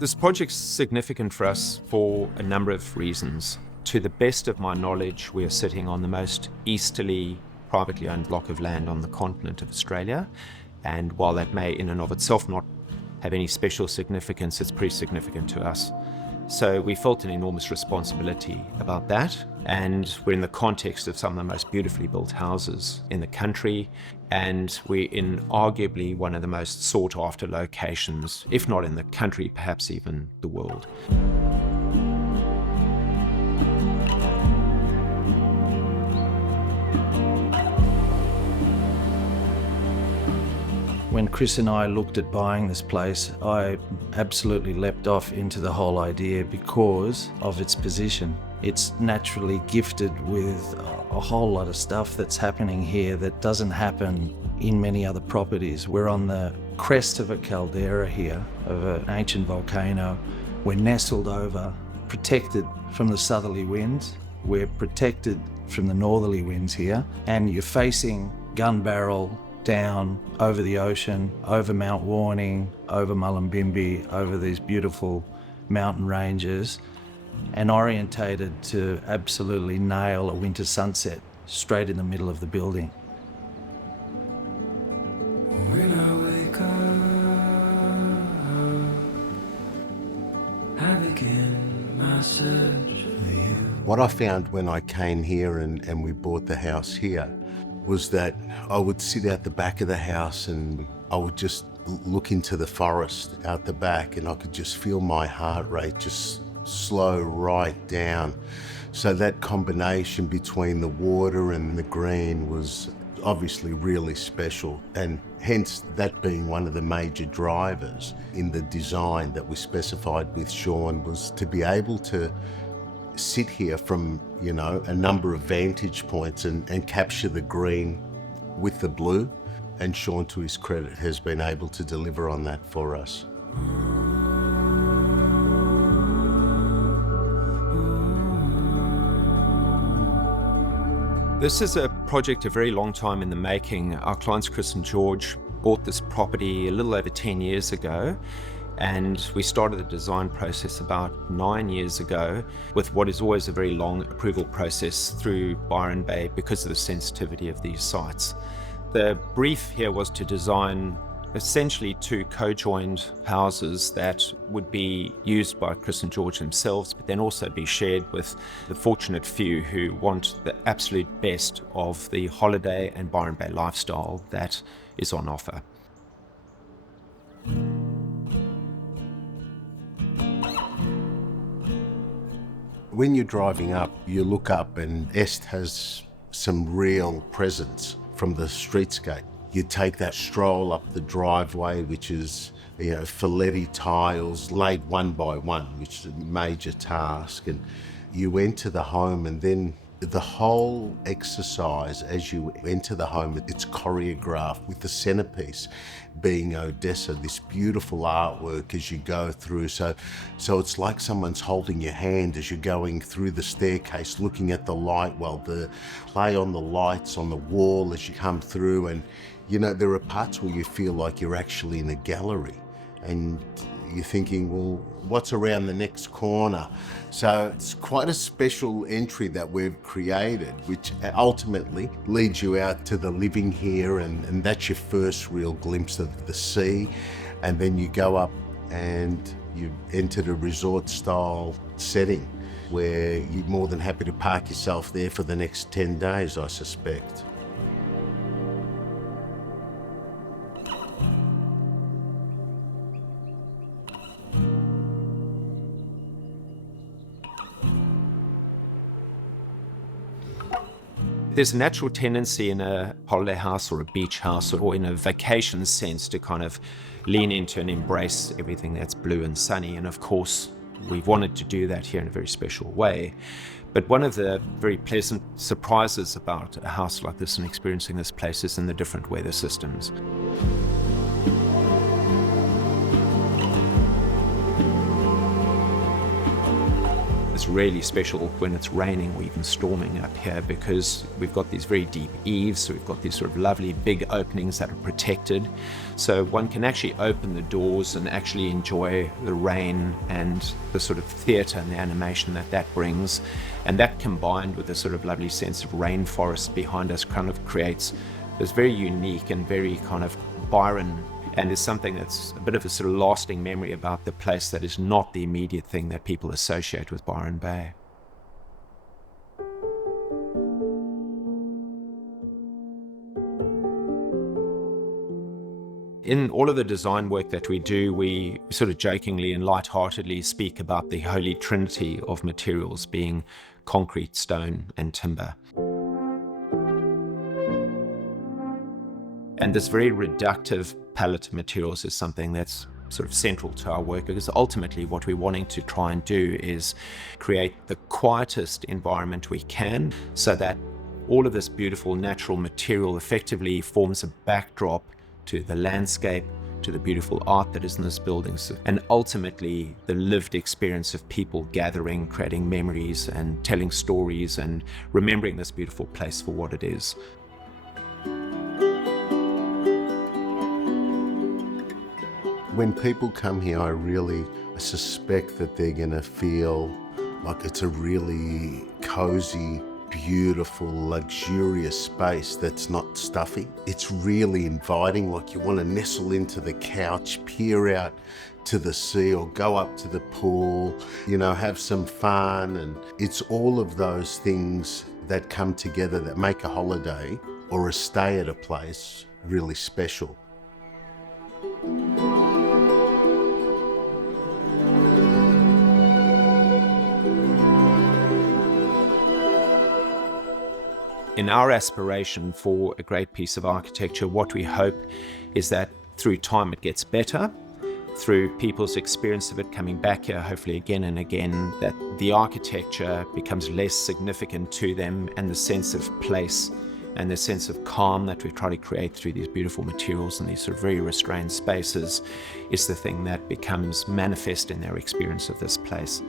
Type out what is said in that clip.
This project's significant for us for a number of reasons. To the best of my knowledge, we are sitting on the most easterly privately owned block of land on the continent of Australia. And while that may in and of itself not have any special significance, it's pretty significant to us. So we felt an enormous responsibility about that. And we're in the context of some of the most beautifully built houses in the country. And we're in arguably one of the most sought after locations, if not in the country, perhaps even the world. When Chris and I looked at buying this place, I absolutely leapt off into the whole idea because of its position. It's naturally gifted with a whole lot of stuff that's happening here that doesn't happen in many other properties. We're on the crest of a caldera here, of an ancient volcano. We're nestled over, protected from the southerly winds. We're protected from the northerly winds here, and you're facing gun barrel down over the ocean, over Mount Warning, over Mullumbimby, over these beautiful mountain ranges, and orientated to absolutely nail a winter sunset straight in the middle of the building. When I wake up, I begin my search for you. What I found when I came here and we bought the house here was that I would sit out the back of the house and I would just look into the forest out the back, and I could just feel my heart rate just slow right down. So that combination between the water and the green was obviously really special, and hence that being one of the major drivers in the design that we specified with Shaun was to be able to sit here from, a number of vantage points and capture the green with the blue. And Shaun, to his credit, has been able to deliver on that for us. This is a project a very long time in the making. Our clients, Chris and George, bought this property a little over 10 years ago. And we started the design process about 9 years ago with what is always a very long approval process through Byron Bay because of the sensitivity of these sites. The brief here was to design essentially two co-joined houses that would be used by Chris and George themselves, but then also be shared with the fortunate few who want the absolute best of the holiday and Byron Bay lifestyle that is on offer. When you're driving up, you look up and Este has some real presence from the streetscape. You take that stroll up the driveway, which is, Folletti tiles laid one by one, which is a major task. And you enter the home, and then the whole exercise as you enter the home, it's choreographed with the centerpiece being Odessa, this beautiful artwork as you go through. So it's like someone's holding your hand as you're going through the staircase, looking at the light, the play on the lights on the wall as you come through. And, there are parts where you feel like you're actually in a gallery and you're thinking, well, what's around the next corner? So it's quite a special entry that we've created, which ultimately leads you out to the living here, and that's your first real glimpse of the sea. And then you go up and you enter the resort style setting where you're more than happy to park yourself there for the next 10 days, I suspect. There's a natural tendency in a holiday house or a beach house or in a vacation sense to kind of lean into and embrace everything that's blue and sunny. And of course, we've wanted to do that here in a very special way. But one of the very pleasant surprises about a house like this and experiencing this place is in the different weather systems. It's really special when it's raining or even storming up here, because we've got these very deep eaves, so we've got these sort of lovely big openings that are protected. So one can actually open the doors and actually enjoy the rain and the sort of theatre and the animation that brings. And that, combined with a sort of lovely sense of rainforest behind us, kind of creates this very unique and very kind of Byron, and is something that's a bit of a sort of lasting memory about the place that is not the immediate thing that people associate with Byron Bay. In all of the design work that we do, we sort of jokingly and lightheartedly speak about the holy trinity of materials, being concrete, stone, and timber. And this very reductive palette of materials is something that's sort of central to our work, because ultimately what we're wanting to try and do is create the quietest environment we can, so that all of this beautiful natural material effectively forms a backdrop to the landscape, to the beautiful art that is in this building, and ultimately the lived experience of people gathering, creating memories and telling stories and remembering this beautiful place for what it is. When people come here, I suspect that they're going to feel like it's a really cozy, beautiful, luxurious space that's not stuffy. It's really inviting, like you want to nestle into the couch, peer out to the sea or go up to the pool, have some fun. And it's all of those things that come together that make a holiday or a stay at a place really special. In our aspiration for a great piece of architecture, what we hope is that through time it gets better, through people's experience of it coming back here, hopefully again and again, that the architecture becomes less significant to them, and the sense of place and the sense of calm that we try to create through these beautiful materials and these sort of very restrained spaces is the thing that becomes manifest in their experience of this place.